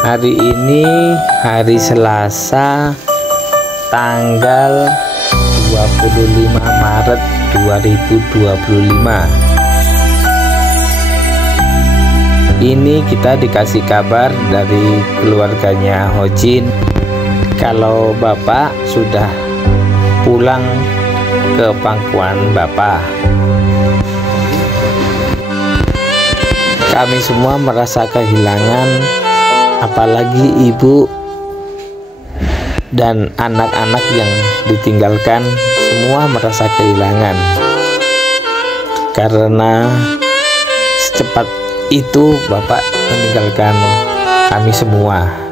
Hari ini hari Selasa tanggal 25 Maret 2025. Ini kita dikasih kabar dari keluarganya Hojin kalau Bapak sudah pulang ke pangkuan Bapak. Kami semua merasa kehilangan, apalagi ibu dan anak-anak yang ditinggalkan semua merasa kehilangan, karena secepat itu Bapak meninggalkan kami semua.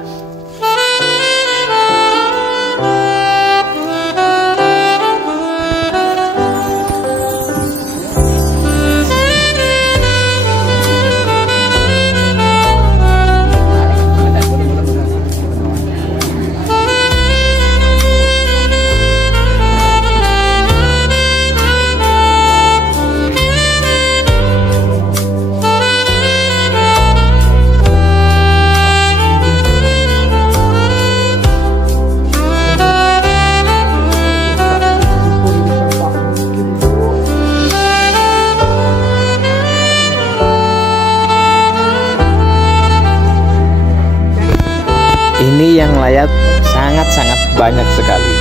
Ini yang layak sangat-sangat banyak sekali.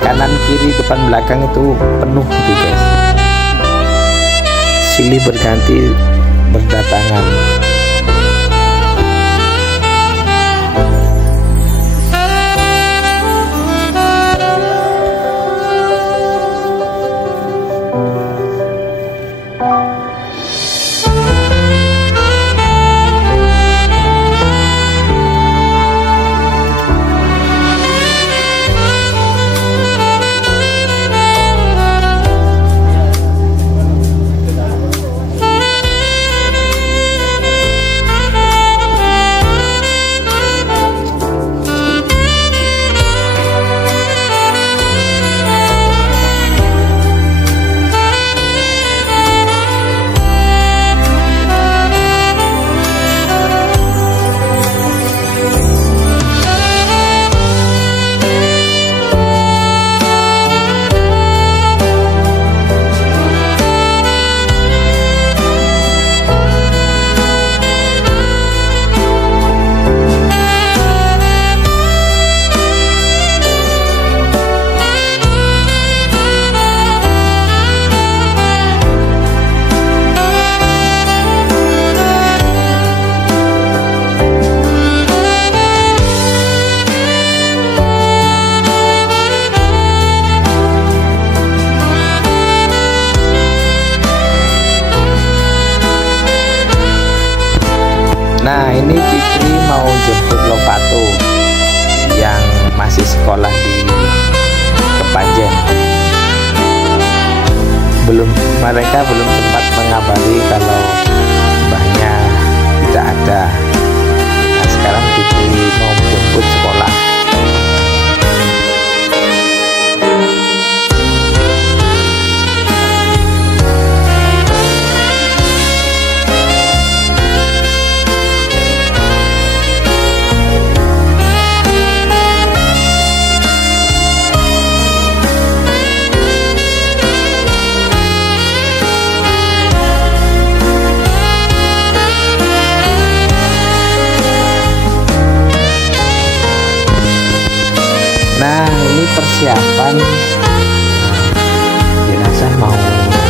Kanan kiri depan belakang itu penuh gitu guys. Silih berganti berdatangan. Nah, ini Fitri mau jemput Lovato yang masih sekolah di Kepanjen. Mereka belum sempat mengabari kalau mbahnya tidak ada. Nah, sekarang Fitri mau jemput sekolah. Nah, ini persiapan jenazah mau dimandikan.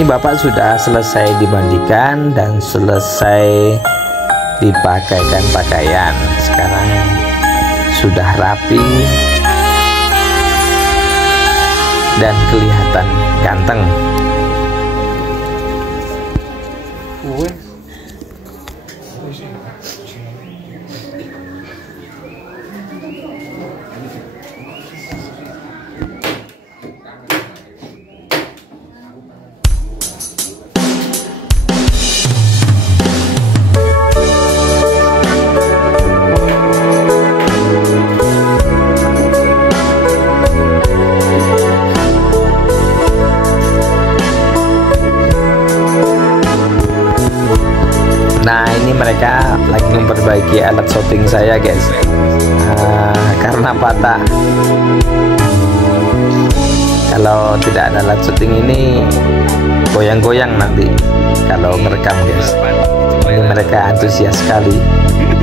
ini bapak sudah selesai dimandikan dan selesai dipakaikan pakaian. Sekarang sudah rapi dan kelihatan ganteng. Nah, ini mereka lagi memperbaiki alat shooting saya, guys, karena patah. Kalau tidak ada alat shooting ini goyang-goyang nanti kalau ngerekam, guys. Ini mereka antusias sekali,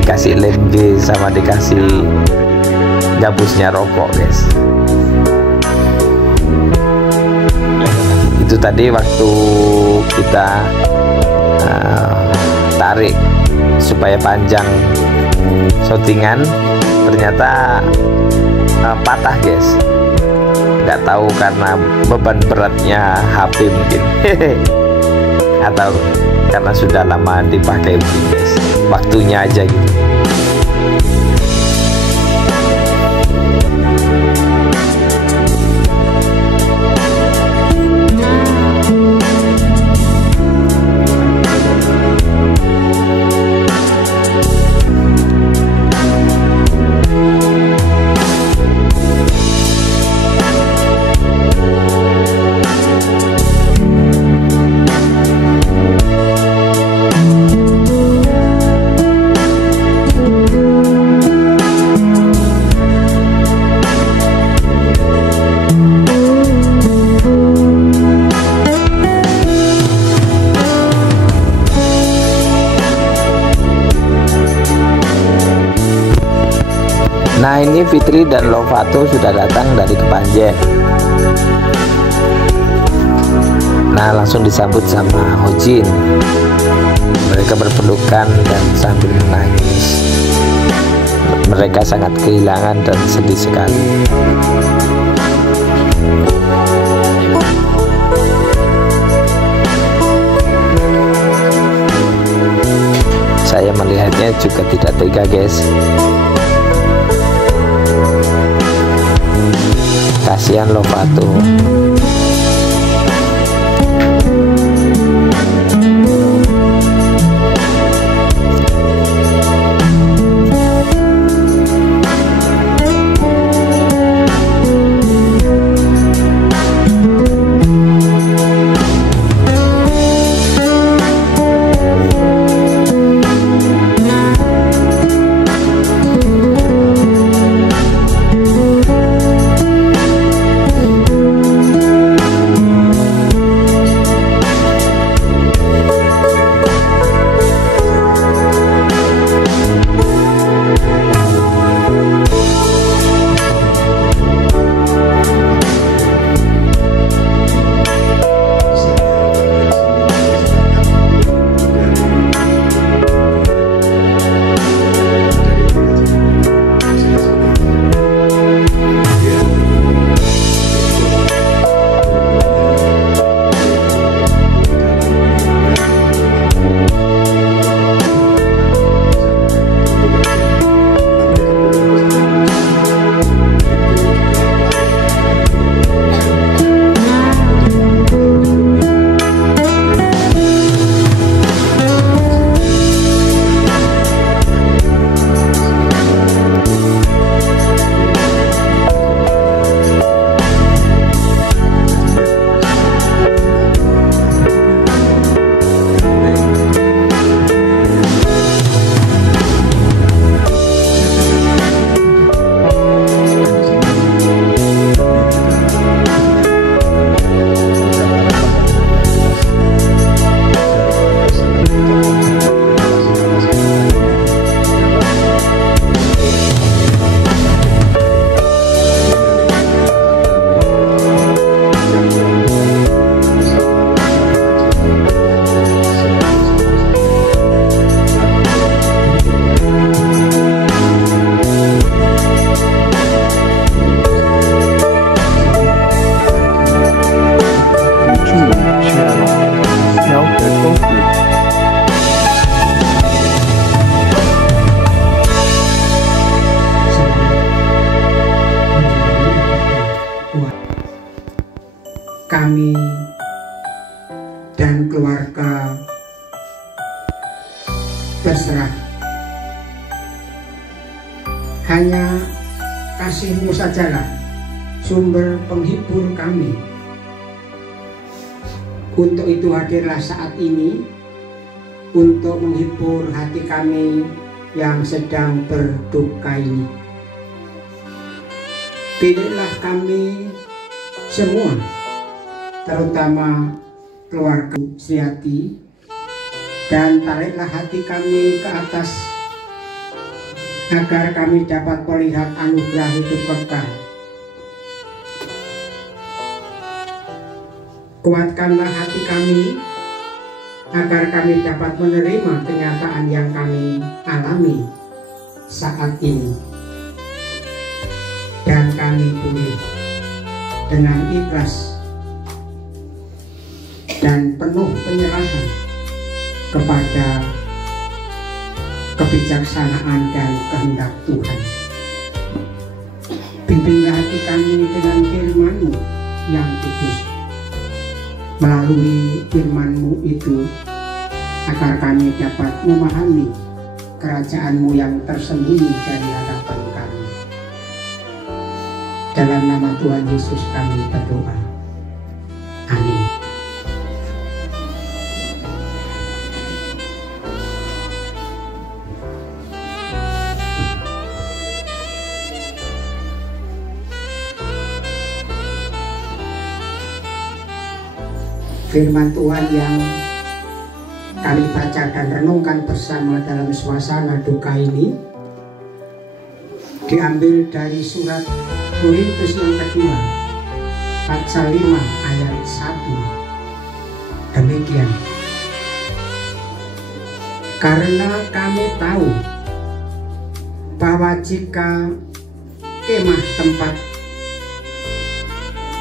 dikasih lem G sama dikasih gabusnya rokok, guys. Itu tadi waktu kita tarik supaya panjang shootingan, ternyata patah, guys. Nggak tahu karena beban beratnya HP mungkin atau karena sudah lama dipakai mungkin, guys. Waktunya aja gitu. Nah, ini Fitri dan Lovato sudah datang dari Kepanjen. Nah, langsung disambut sama Hojin. Mereka berpelukan dan sambil menangis. Mereka sangat kehilangan dan sedih sekali. Saya melihatnya juga tidak tega, guys. Kasihan Lovato. kami dan keluarga berserah. Hanya kasih-Mu sajalah sumber penghibur kami. Untuk itu hadirlah saat ini untuk menghibur hati kami yang sedang berduka ini. Pilihlah kami semua, terutama keluarga Sriati, dan tariklah hati kami ke atas agar kami dapat melihat anugerah hidup kekal. Kuatkanlah hati kami agar kami dapat menerima kenyataan yang kami alami saat ini, dan kami pulih dengan ikhlas dan penuh penyerahan kepada kebijaksanaan dan kehendak Tuhan. Bimbinglah hati kami dengan firman-Mu yang kudus. Melalui firman-Mu itu, agar kami dapat memahami kerajaan-Mu yang tersembunyi dari hadapan kami. Dalam nama Tuhan Yesus kami berdoa. Amin. Firman Tuhan yang kami baca dan renungkan bersama dalam suasana duka ini diambil dari surat Korintus yang kedua pasal 5 ayat 1. Demikian: karena kami tahu bahwa jika kemah tempat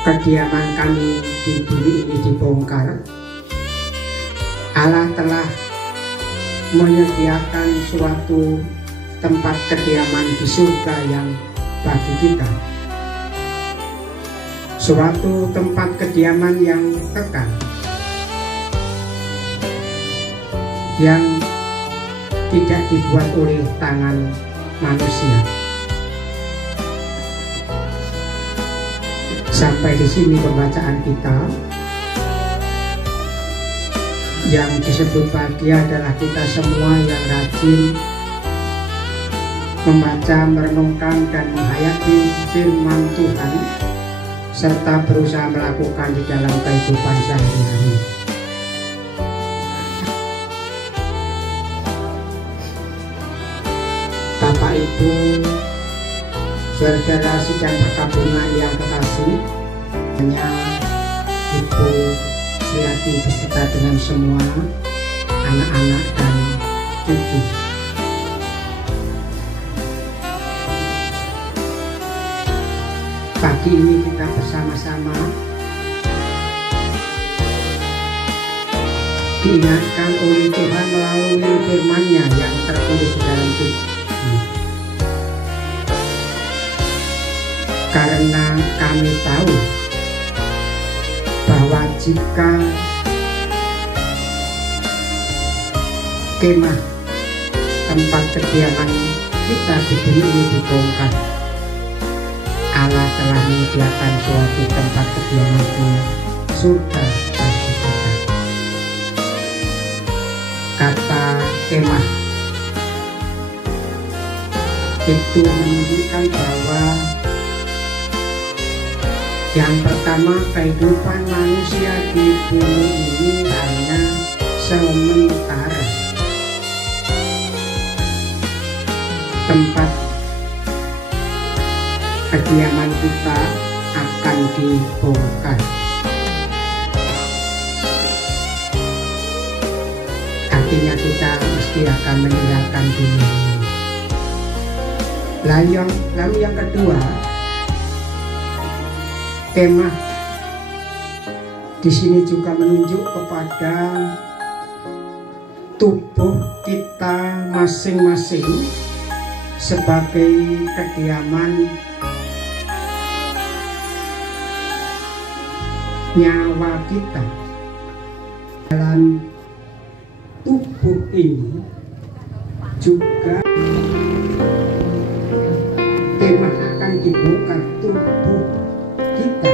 kediaman kami di bumi ini dibongkar, Allah telah menyediakan suatu tempat kediaman di surga yang bagi kita, suatu tempat kediaman yang kekal, yang tidak dibuat oleh tangan manusia. Sampai di sini pembacaan kita. Yang disebut bahagia adalah kita semua yang rajin membaca, merenungkan, dan menghayati firman Tuhan, serta berusaha melakukan di dalam kehidupan sehari-hari. Bapak Ibu, saudara sidang perkabungan yang kekasih, hanya Ibu Sriati beserta dengan semua anak-anak dan cucu. Pagi ini kita bersama-sama diingatkan oleh Tuhan melalui firman-Nya yang tertulis di dalam kitab. Karena kami tahu bahwa jika kemah tempat kediaman kita di bumi ini dibongkar, Allah telah menyediakan suatu tempat kediaman di surga bagi kita. Kata kemah itu menunjukkan bahwa yang pertama, kehidupan manusia di bumi ini hanya sementara. Tempat kediaman kita akan dibongkar. Artinya kita mesti akan meninggalkan dunia ini. Lalu yang kedua, kemah di sini juga menunjuk kepada tubuh kita masing-masing sebagai kediaman nyawa kita dalam tubuh ini juga tema akan dibongkar. Tubuh kita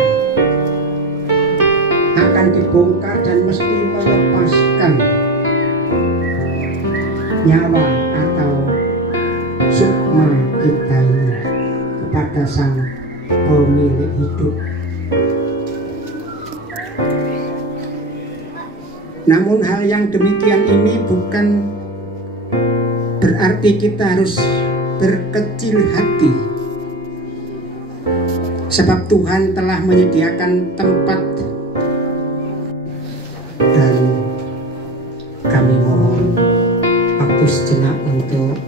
akan dibongkar dan mesti melepaskan nyawa atau sukma kita ini kepada sang pemilik hidup. Namun hal yang demikian ini bukan berarti kita harus berkecil hati, sebab Tuhan telah menyediakan tempat, dan kami mohon waktu sejenak untuk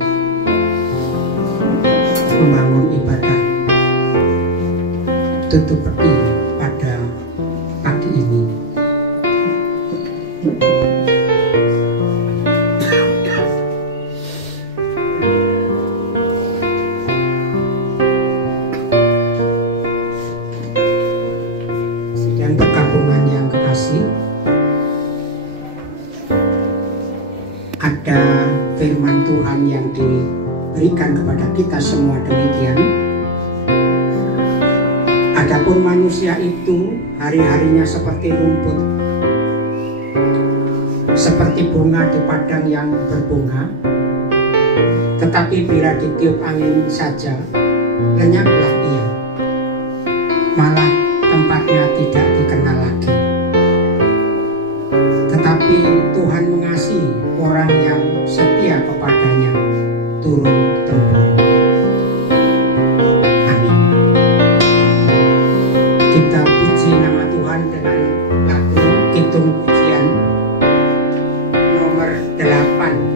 membangun ibadah tutup peti pada pagi ini. Dan perkampungan yang kekasih, ada firman Tuhan yang diberikan kepada kita semua demikian. Adapun manusia itu hari-harinya seperti rumput, seperti bunga di padang yang berbunga, tetapi bila ditiup angin saja lenyaplah ia, malah tempatnya tidak dikenal lagi. Tetapi Tuhan mengasihi orang yang setia kepadanya turun temurun. Amin. Kita puji nama Tuhan dengan lagu Kidung Pujian nomor 8.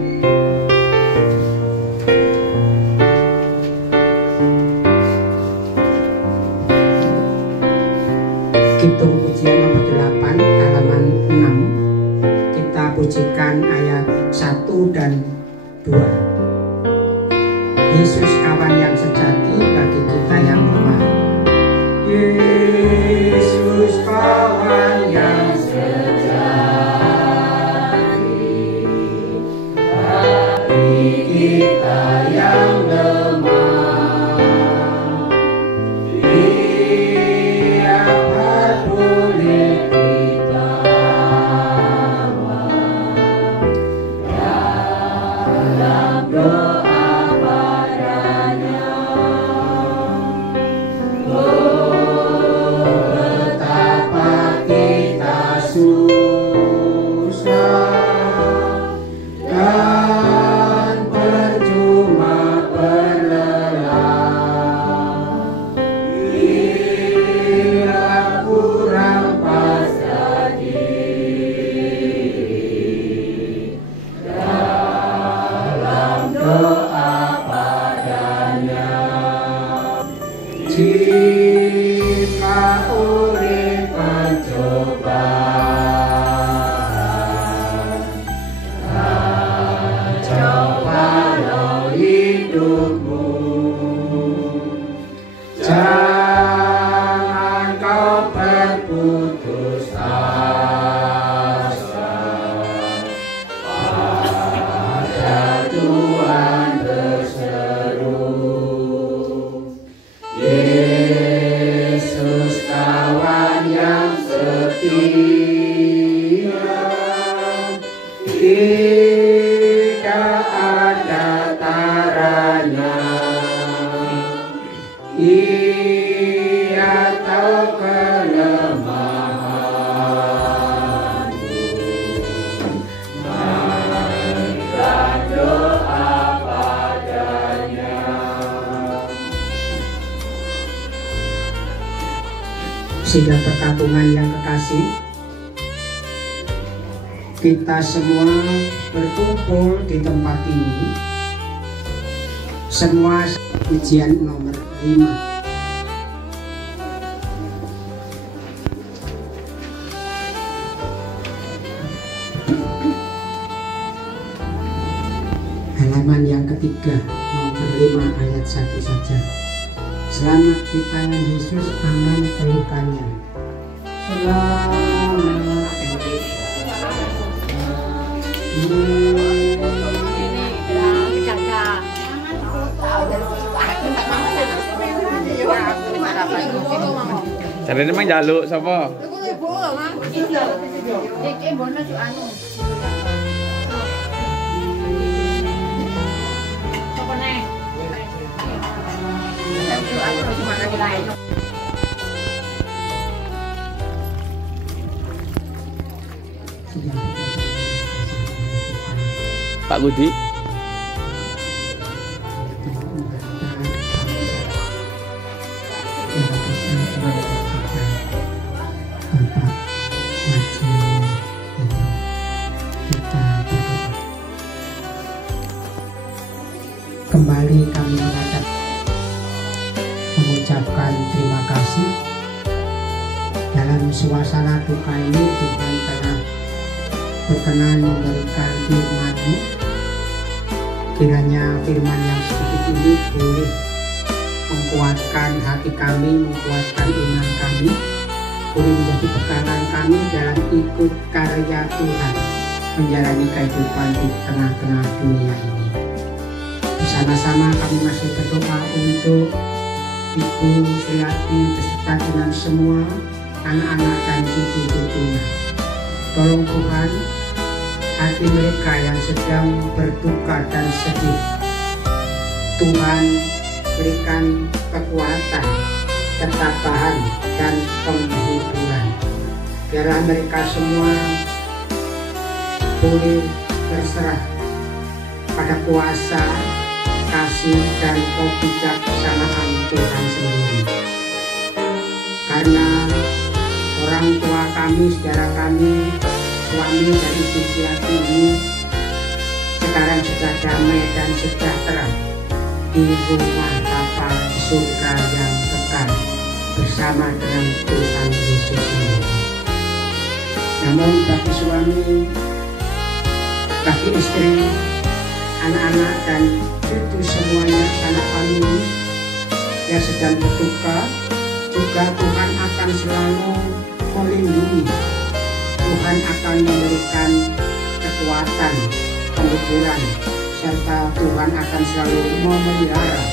Kidung Pujian nomor 8 halaman 6. Kita pujikan ayat 1 dan 2. Yesus kawan yang sejati bagi kita yang lemah. Yesus kawan yang sejati bagi kita yang lemah. Dia peduli kita dalam doa padanya. Betapa kita susah dan percuma berlelah bila kurang pasrah diri dalam doa padanya. Jika urip pencobaan, cobalah hidupmu. Jangan kau berputus asa, pada Tuhan berseru. Yesus kawan yang setia, tidak ada taranya. Ia tahu kelemahanmu, mainkan doa padanya. Sidang perkampungan yang kekasih, kita semua berkumpul di tempat ini, semua pujian nomor 5. Halaman yang ketiga, nomor 5 ayat 1 saja. Selamat di tangan Yesus, aman pelukannya. Jadi memang jaluk siapa? Pak Budi. Kembali kami mengucapkan terima kasih. Dalam suasana duka ini Tuhan telah berkenan memberikan firman-Mu. Kiranya firman yang seperti ini boleh menguatkan hati kami, menguatkan iman kami, boleh menjadi pegangan kami dalam ikut karya Tuhan menjalani kehidupan di tengah-tengah dunia ini. Bersama-sama kami masih berdoa untuk Ibu Sriati beserta dengan semua anak-anak dan cucu-cucunya. Tolong Tuhan, hati mereka yang sedang berduka dan sedih, Tuhan berikan kekuatan, ketabahan dan penghiburan. Biarlah mereka semua boleh berserah pada kuasa, kasih dan kebijaksanaan Tuhan sendiri. Karena orang tua kami, saudara kami, suami dan Ibu Sriati ini sekarang sudah damai dan sejahtera di rumah Bapa di surga yang kekal bersama dengan Tuhan Yesus sendiri. Namun bagi suami, bagi istri, anak-anak dan cucu semuanya, anak kami yang sedang berduka, juga Tuhan akan selalu melindungi. Tuhan akan memberikan kekuatan, penghiburan, serta Tuhan akan selalu memelihara,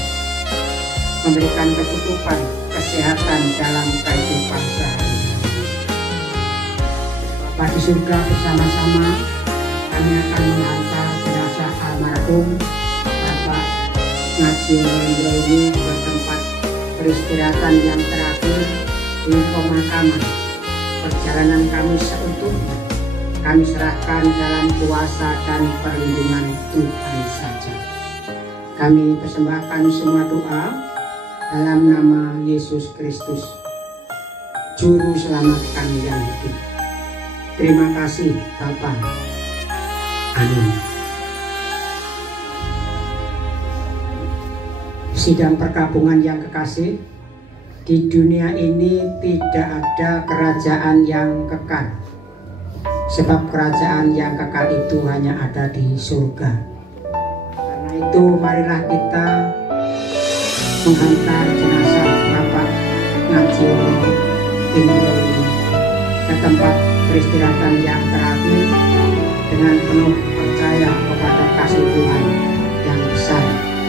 memberikan kecukupan, kesehatan dalam kehidupan sehari-hari. Bapa di surga, bersama-sama kami akan mengantar jenazah almarhum Bapak Ngajio Lendro ini ke tempat peristirahatan yang terakhir di pemakaman. Perjalanan kami seutuhnya kami serahkan dalam kuasa dan perlindungan Tuhan saja. Kami persembahkan semua doa dalam nama Yesus Kristus, Juru Selamat kami yang hidup. Terima kasih Bapa. Amin. Sidang perkabungan yang kekasih, di dunia ini tidak ada kerajaan yang kekal, sebab kerajaan yang kekal itu hanya ada di surga. Karena itu marilah kita menghantar jenazah Bapak Ngajio Lendro ini ke tempat peristirahatan yang terakhir dengan penuh percaya kepada kasih Tuhan yang besar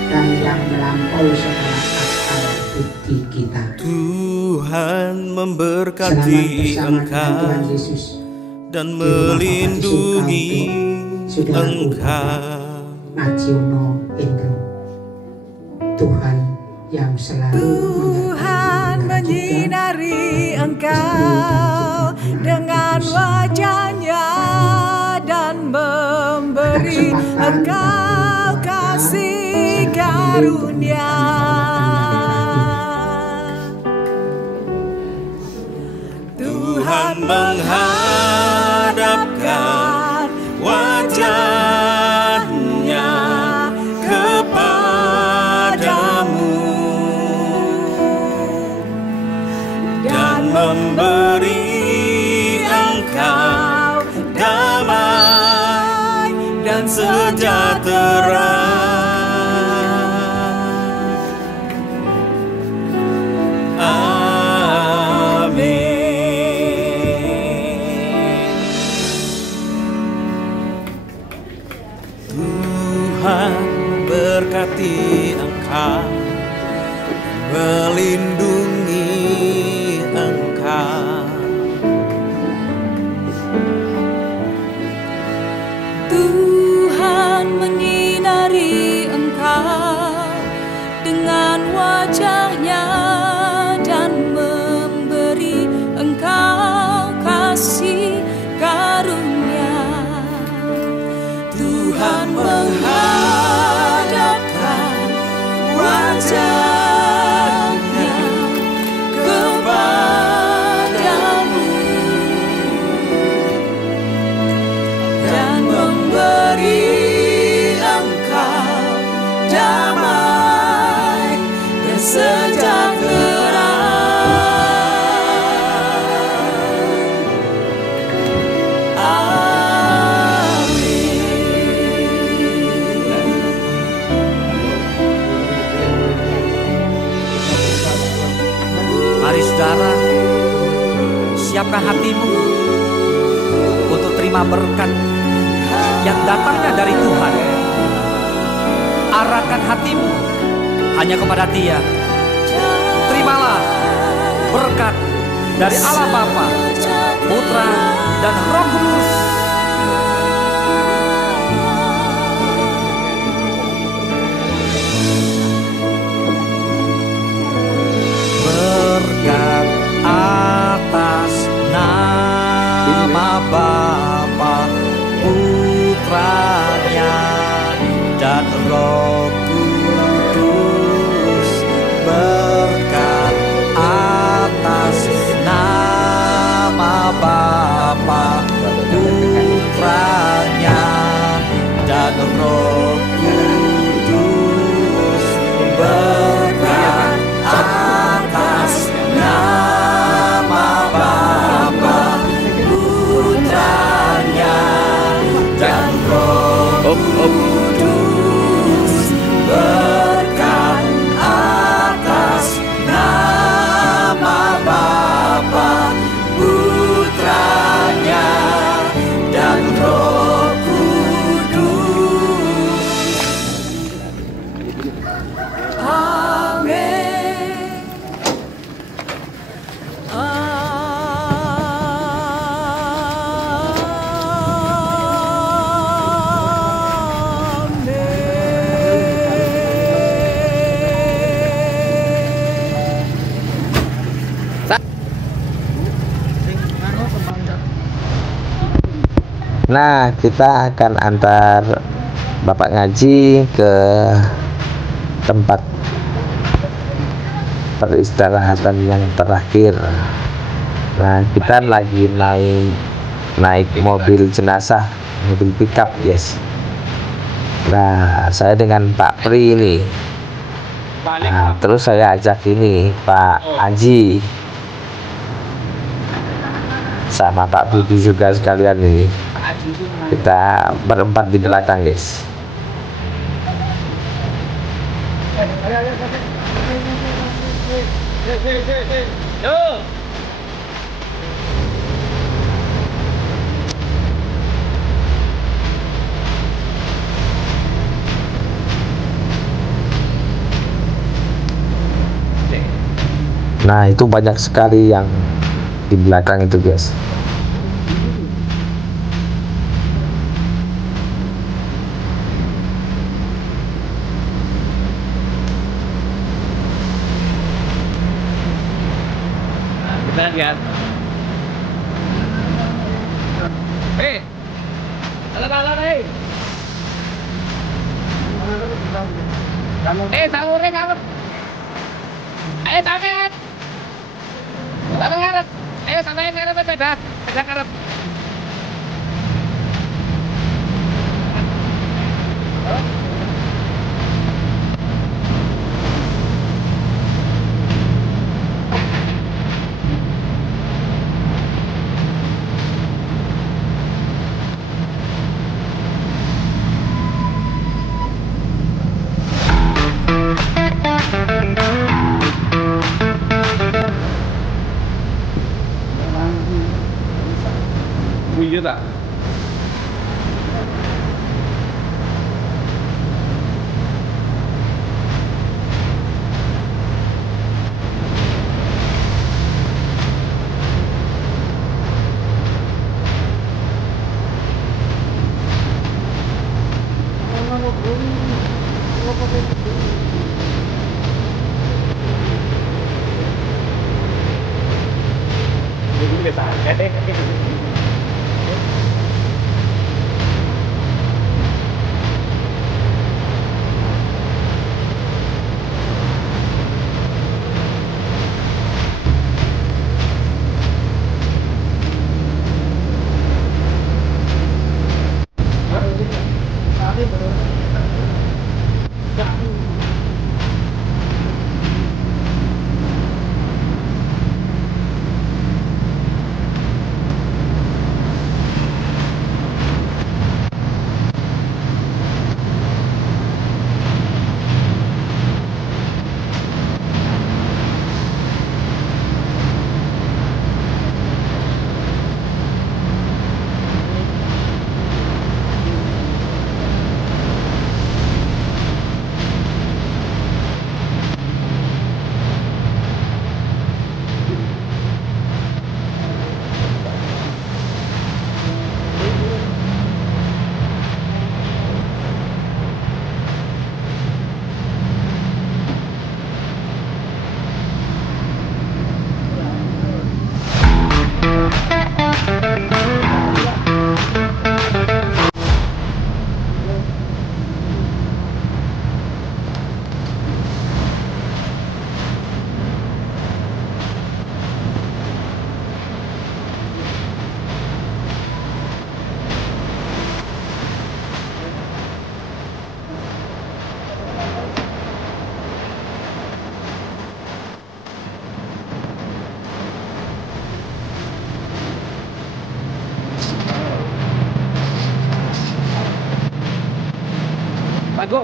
dan yang melampaui segala akal budi kita. Tuhan memberkati Engkau dan melindungi Engkau. Ngajio Lendro, Tuhan yang selalu menyinari Engkau dengan wajahnya dan memberi Engkau kasih karunia. Tuhan menghadapkan wajahnya kepadamu dan memberi engkau damai dan sejahtera. Amin. Mari saudara, siapkan hatimu untuk terima berkat yang datangnya dari Tuhan. Arahkan hatimu hanya kepada Dia. Terimalah berkat dari Allah Bapa, Putra, dan Roh Kudus. Berkat atas nama Bapa, Putranya, dan Roh Kudus. Berkat atas nama Bapa, Putranya, dan Roh Kudus. Berkat atas nama Bapa, Putranya, dan Roh Kudus. Berkat atas nama Bapa, Putranya, dan Roh Kudus. Amin. Nah, kita akan antar Bapak ngaji ke tempat peristirahatan yang terakhir. Nah, kita lagi naik mobil jenazah, mobil pickup, guys. Nah, saya dengan Pak Pri ini. Nah, terus saya ajak ini Pak Anji sama Pak Budi juga sekalian ini. Kita berempat di belakang, guys. Nah, itu banyak sekali yang di belakang itu, guys. Kita lihat. Halo, hei. Sahurnya kamu. Ayo tangan. Tangan ngarep. Ayo santai ngarep sepeda. Sepeda ngarep. Iya tak? Lago.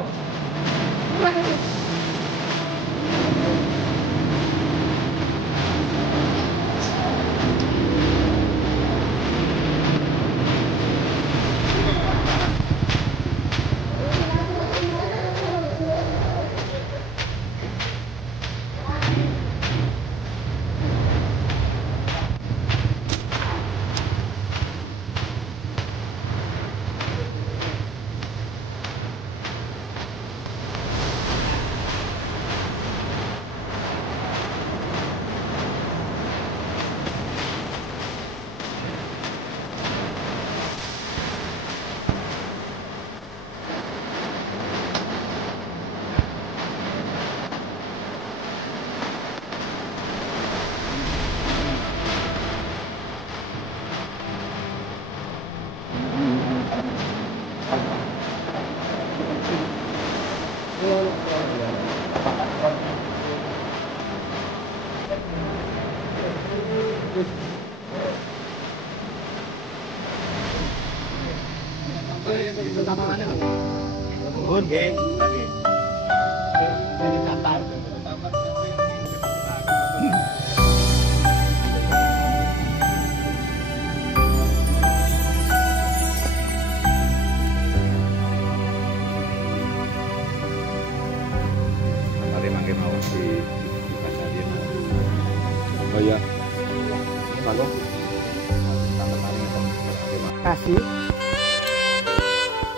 Kasih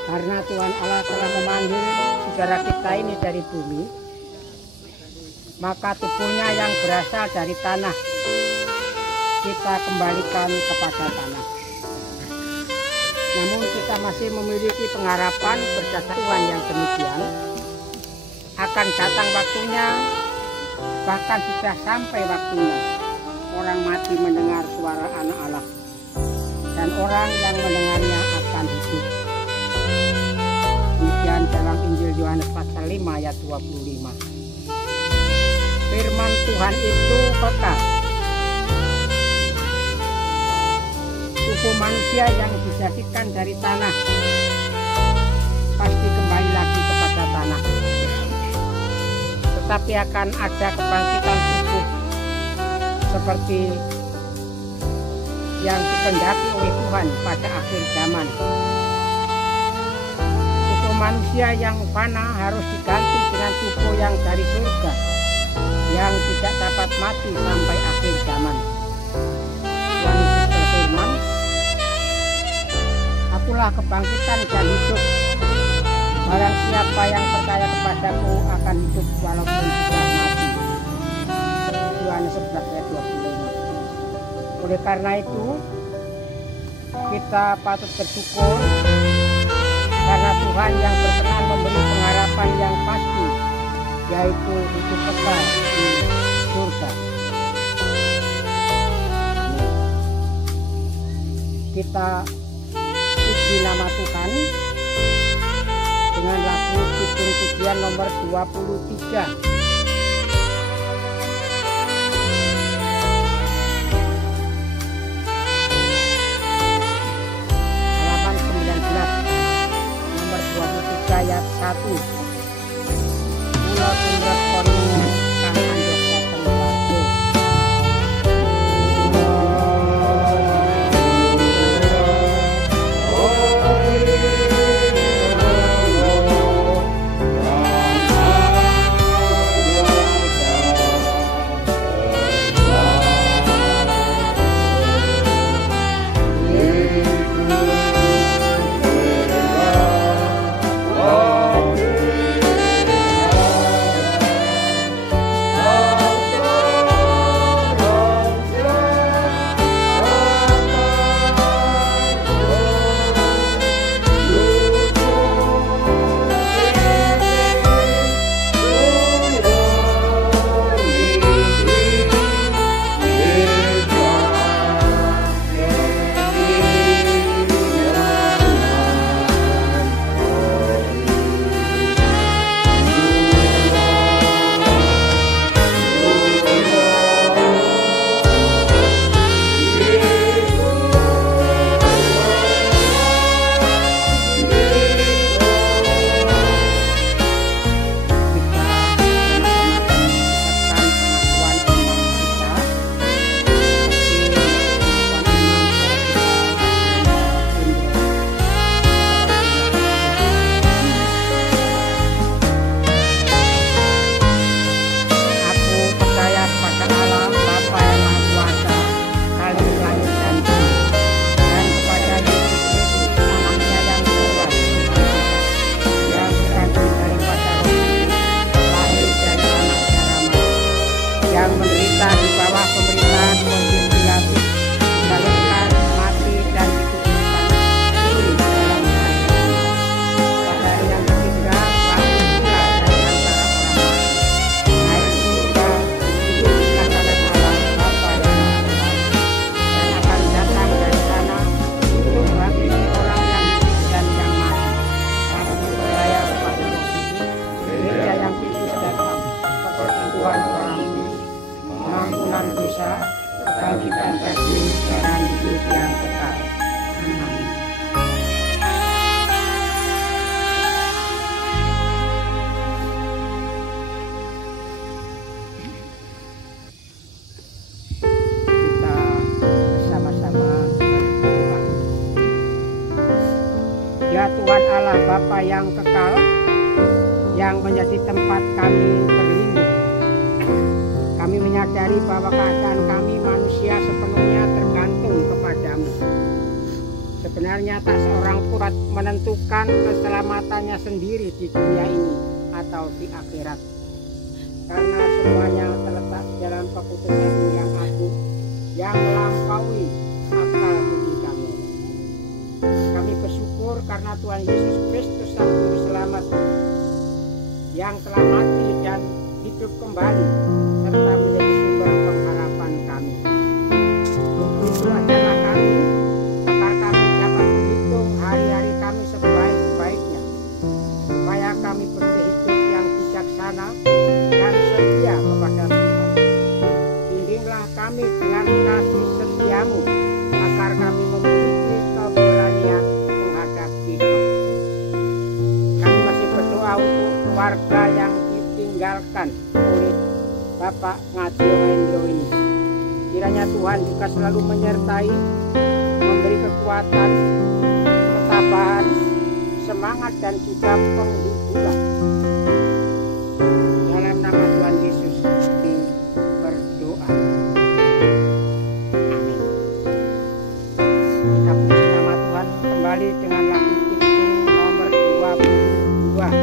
karena Tuhan Allah telah memanggil saudara kita ini dari bumi, maka tubuhnya yang berasal dari tanah kita kembalikan kepada tanah. Namun kita masih memiliki pengharapan berdasar Tuhan yang demikian. Akan datang waktunya, bahkan sudah sampai waktunya, orang mati mendengar suara Anak Allah, dan orang yang mendengarnya akan hidup. Demikian dalam Injil Yohanes pasal 5 ayat 25. Firman Tuhan itu kekal. Tubuh manusia yang dijadikan dari tanah pasti kembali lagi kepada tanah. Tetapi akan ada kebangkitan tubuh seperti yang dikehendaki oleh Tuhan pada akhir zaman. Tubuh manusia yang fana harus diganti dengan tubuh yang dari surga, yang tidak dapat mati sampai akhir zaman. Tuhan Yesus berfirman, "Akulah kebangkitan dan hidup. Barang siapa yang percaya kepadaku akan hidup walaupun sudah mati." Yohanes 11 ayat 25. Oleh karena itu, kita patut bersyukur karena Tuhan yang berkenan memberi pengharapan yang pasti, yaitu hidup kekal di surga. Kita puji nama Tuhan dengan lagu Kidung Pujian nomor 23. Halaman 19, nomor 23 ayat 1. Kula tumrap kono kang andhok dateng warga. pengampunan dosa, kebangkitan daging, dan hidup yang kekal. Amin. Kita bersama-sama berdoa. Ya Tuhan Allah Bapa yang kekal, yang menjadi tempat kami berlindung. Kami menyadari bahwa keadaan kami manusia sepenuhnya tergantung kepadamu. Sebenarnya tak seorang pun dapat menentukan keselamatannya sendiri di dunia ini atau di akhirat. Karena semuanya terletak dalam keputusan yang agung, yang melampaui akal budi kami. Kami bersyukur karena Tuhan Yesus Kristus Sang Juru Selamat yang telah mati dan hidup kembali serta menjadi sumber pengharapan kami. Itu adalah kami, agar kami dapat menghitung hari-hari kami sebaik-baiknya, supaya kami berhidup yang bijaksana dan setia kepada Tuhan. Bimbinglah kami dengan kasih setiamu, agar kami memiliki keberanian menghadapi hidup. Kami masih berdoa untuk keluarga yang ditinggalkan oleh Bapak Ngati Hendro ini. Kiranya Tuhan juga selalu menyertai, memberi kekuatan, ketabahan, semangat dan juga penghiburan. Dalam nama Tuhan Yesus kami berdoa. Amin. Kita puji nama Tuhan kembali dengan lagu Kidung nomor 22.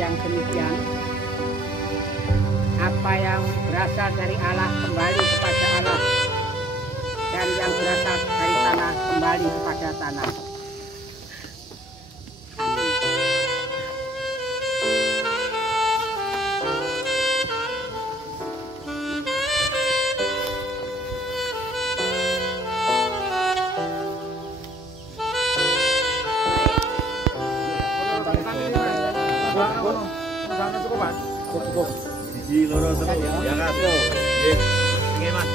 Yang demikian, apa yang berasal dari Allah kembali kepada Allah, dan yang berasal dari tanah kembali kepada tanah. Di loro terus ya kan. Nggih. Nggih, Mas.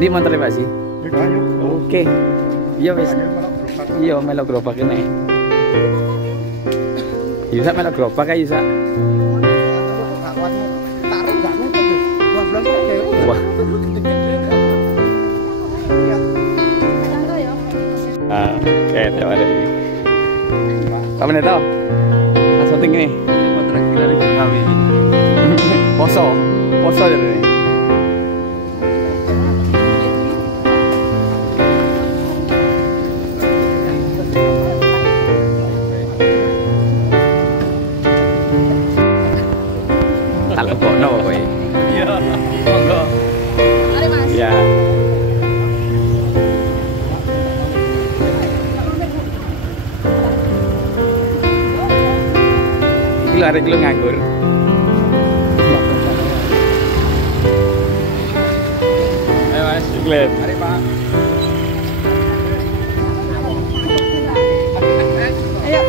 Ndi montore Pak sih? Oke. Iya wis. Iya melok gerobak kene. Yusak melok gerobak kae Yusak. Wah. Ah, oke, terima kasih. Kamu nih tau? Langsung tinggi nih. Poso, poso jadi nih. Tak kok no kowe. Iya, monggo. Mari Mas. Iya. hari kilo nganggur. Ayo Mas, Glenn. Mari Pak. Ayo.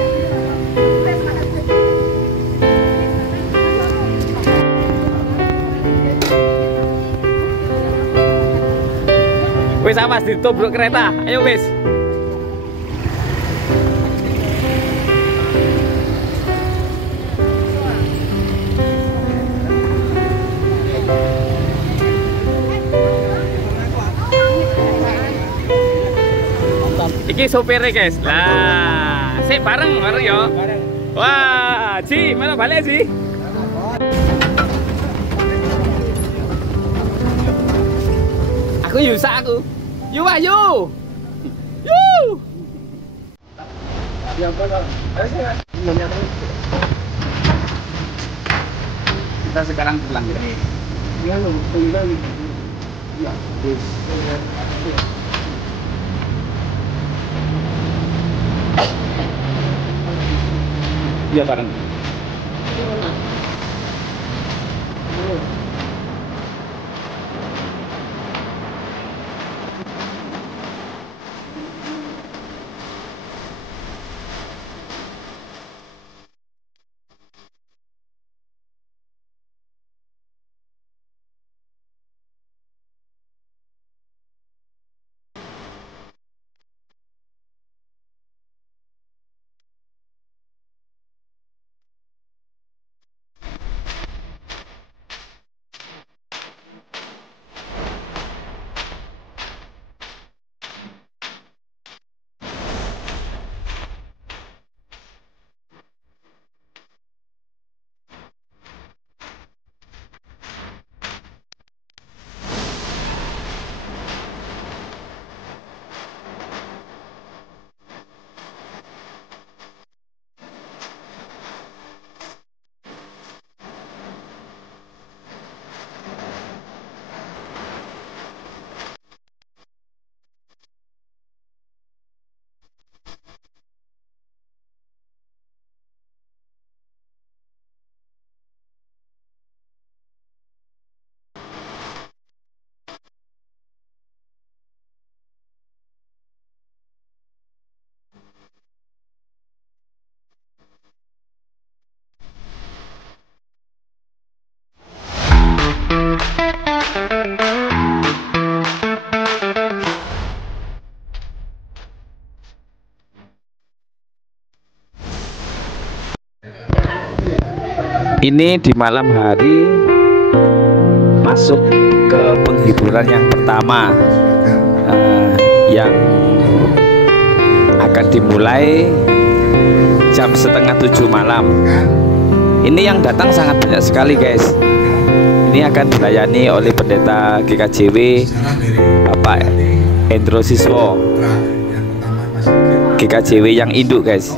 Wis awas ditobruk kereta. Ayo wis. Iki sopirnya guys. Lah, sik bareng ya. Wah, Ji, mana balik Ji? Aku Yusa aku. Yu ayo. Yu. Kita sekarang pulang ya. Iya bareng. Ini di malam hari masuk ke penghiburan yang pertama yang akan dimulai jam 6:30 malam. Ini yang datang sangat banyak sekali guys. Ini akan dilayani oleh pendeta GKJW Bapak Hendro Siswo, GKJW yang induk guys.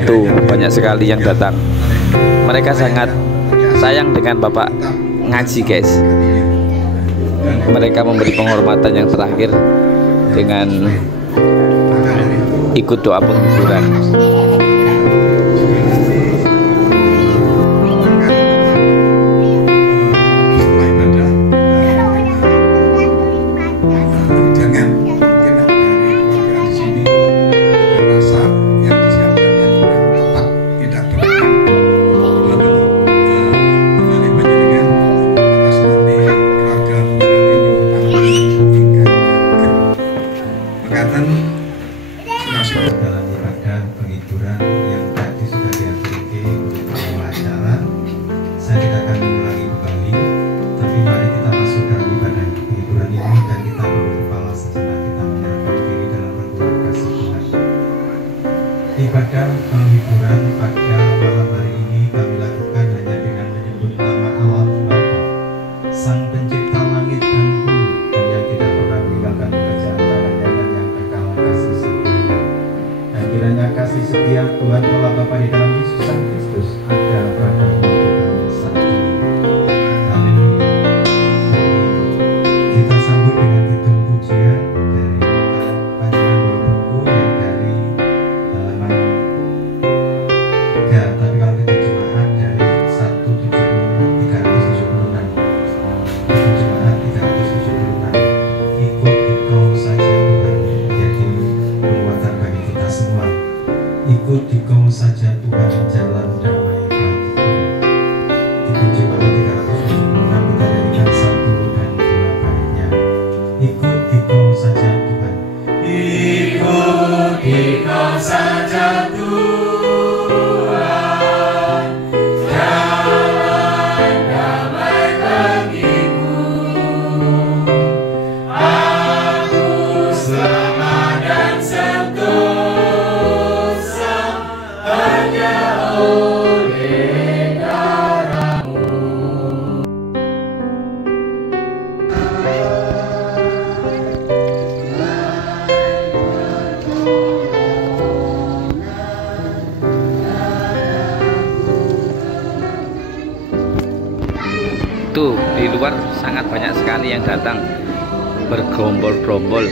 Tuh banyak sekali yang datang. Mereka sangat sayang dengan Bapak ngaji guys. Mereka memberi penghormatan yang terakhir dengan ikut doa penghiburan. dalam ibadah penghiburan yang tadi sudah diaturkan untuk awal acara. Saya tidak akan mengulangi kembali, tapi mari kita masuk dalam ibadah penghiburan ini dan kita tunduk kepala sejenak, kita menyerahkan diri dalam perbuatan kasih Tuhan. Ibadah penghiburan pada malam hari ini kami lakukan hanya dengan menyebut nama Allah Bapa, Sang Pencipta langit dan bumi, dan yang tidak pernah meninggalkan pekerjaan tangannya dan yang kekal kasih setianya. Dan kiranya kasih setia Tuhan Allah Bapa di dalam Yesus Kristus ada pada kami saat ini. Haleluya. Kita sambut dengan hitung pujian dari bacaan dua buku yang dari halaman Ikut Dikau saja Tuhan jalan damai bagiku. Di Jemaat 376 kita nyanyikan 1 dan 2 baiknya. Ikut Dikau saja Tuhan. Ikut Dikau saja Tuhan, jalan damai bagiku. Aku selamat dan sentosa hanya oleh darah-Mu. Tuh di luar sangat banyak sekali yang datang bergerombol-gerombol.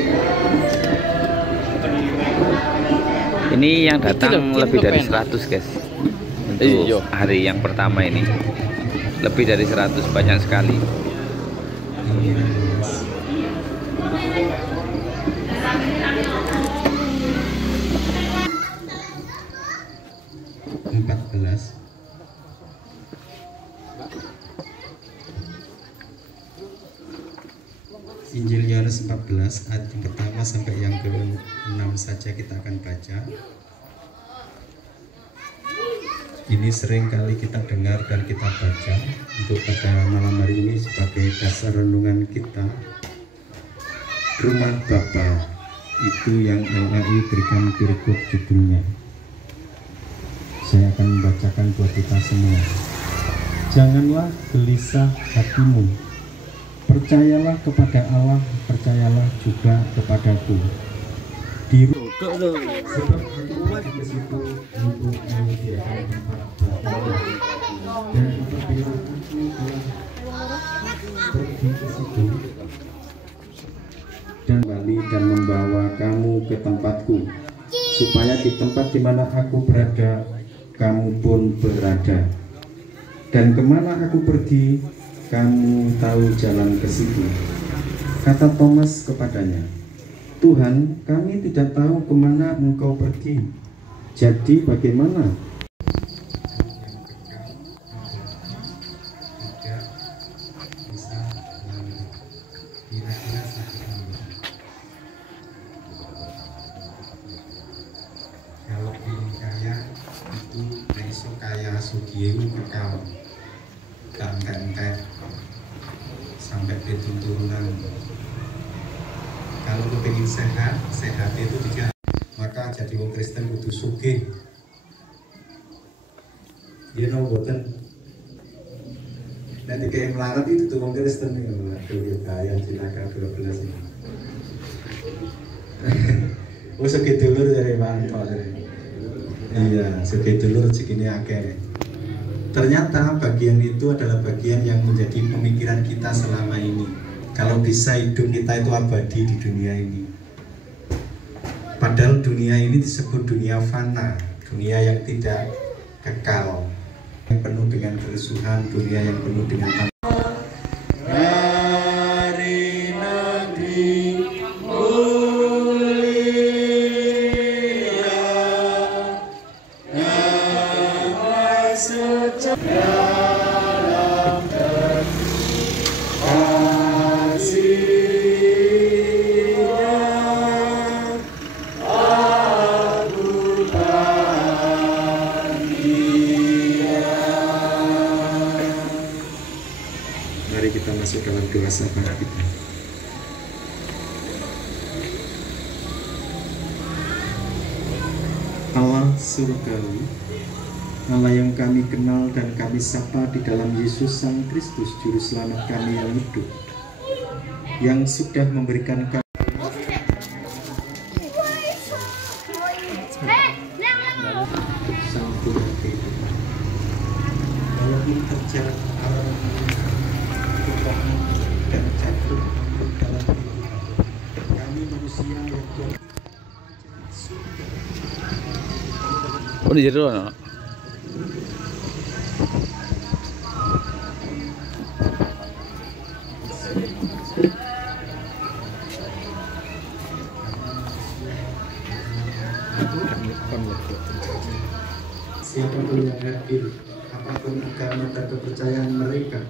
Ini yang datang lebih dari 100 guys untuk hari yang pertama ini. Lebih dari 100, banyak sekali. Injil Yohanes 14 ayat yang pertama sampai yang ke-6 saja kita akan baca. Ini sering kali kita dengar dan kita baca untuk pada malam hari ini sebagai dasar renungan kita. Rumah Bapa, itu yang LAI berikan perikop judulnya. Saya akan membacakan buat kita semua. Janganlah gelisah hatimu. Percayalah kepada Allah, percayalah juga kepadaku. Sebab aku ke situ untuk menyediakan tempat bagimu. Dan apabila aku telah pergi ke situ dan kembali dan membawa kamu ke tempatku, supaya di tempat di mana aku berada, kamu pun berada. Dan kemana aku pergi, kamu tahu jalan ke situ. Kata Thomas kepadanya, Tuhan, kami tidak tahu kemana Engkau pergi. Jadi bagaimana? Kalau ingin kaya itu besok kaya sugihu kekal. Entek sampai turunan. Kalau kepingin sehat, sehat itu juga maka jadi wong Kristen kudu sugih. You know boten. Nanti kayak melarat itu tuh wong Kristen nih, kaya cilaka 12 ini. Oh sugih dulur dari mantap. Iya, sugih dulur segini akeh. Ternyata bagian itu adalah bagian yang menjadi pemikiran kita selama ini. Kalau bisa hidup kita itu abadi di dunia ini. Padahal dunia ini disebut dunia fana, dunia yang tidak kekal, yang penuh dengan kerusuhan, dunia yang penuh dengan Dari negeri mulia, damai dalam kasih-Nya, aku bahagia. Mari kita masuk dalam doa syafaat kita. Allah surgawi, Allah yang kami kenal dan kami sapa di dalam Yesus Sang Kristus Juru Selamat kami yang hidup, yang sudah memberikan kami Sang Tuhan kehidupan. Walaupun terjerat alam kebohongan dan jatuh dalam kehidupan, kami manusia yang Tuhan Oh di jero no? Siapapun yang hadir, apapun agama dan kepercayaan mereka,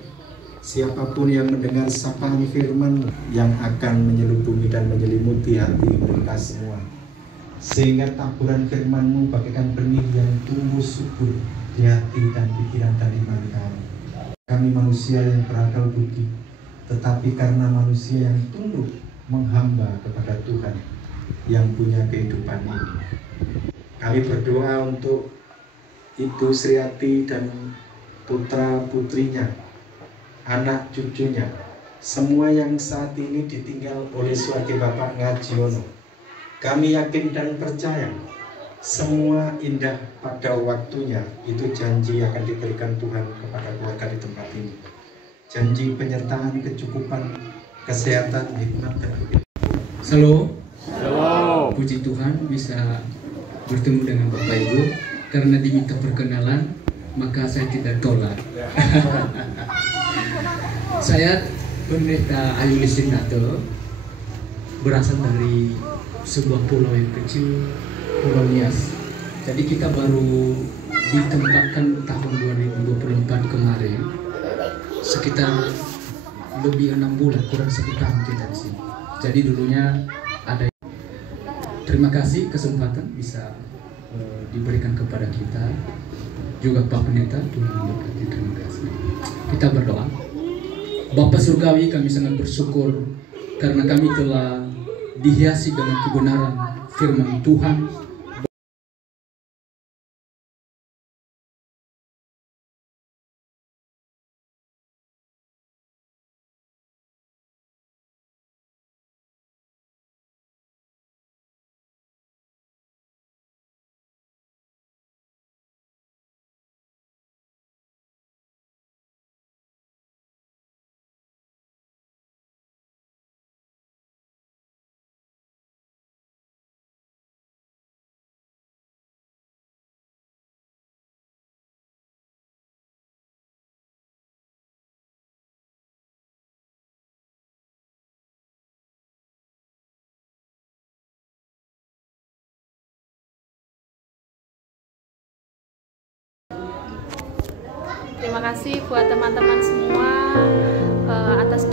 siapapun yang mendengar sapaan firman yang akan menyelubungi dan menyelimuti hati mereka semua, sehingga taburan firman-Mu bagaikan benih yang tumbuh subur di hati dan pikiran dan iman kami. Kami manusia yang berakal budi, tetapi karena manusia yang tunduk menghamba kepada Tuhan yang punya kehidupan ini, kami berdoa untuk Ibu Sriati dan putra putrinya, anak cucunya, semua yang saat ini ditinggal oleh suami Bapak Ngajiono. Kami yakin dan percaya semua indah pada waktunya. Itu janji akan diberikan Tuhan kepada keluarga di tempat ini. Janji penyertaan, kecukupan, kesehatan, hikmat, dan Halo. Puji Tuhan bisa bertemu dengan Bapak Ibu. Karena diminta perkenalan, maka saya tidak tolak. Saya Pendeta Ayu Lisinato, berasal dari sebuah pulau yang kecil, Pulau Nias. Jadi kita baru ditempatkan tahun 2024 kemarin, sekitar lebih 6 bulan, kurang 1 tahun kita di sini. Jadi dulunya ada. Terima kasih kesempatan bisa diberikan kepada kita, juga Pak Pendeta. Tuhan memberkati. Terima kasih. Kita berdoa. Bapa Surgawi, kami sangat bersyukur karena kami telah dihiasi dengan kebenaran firman Tuhan. Terima kasih buat teman-teman semua atas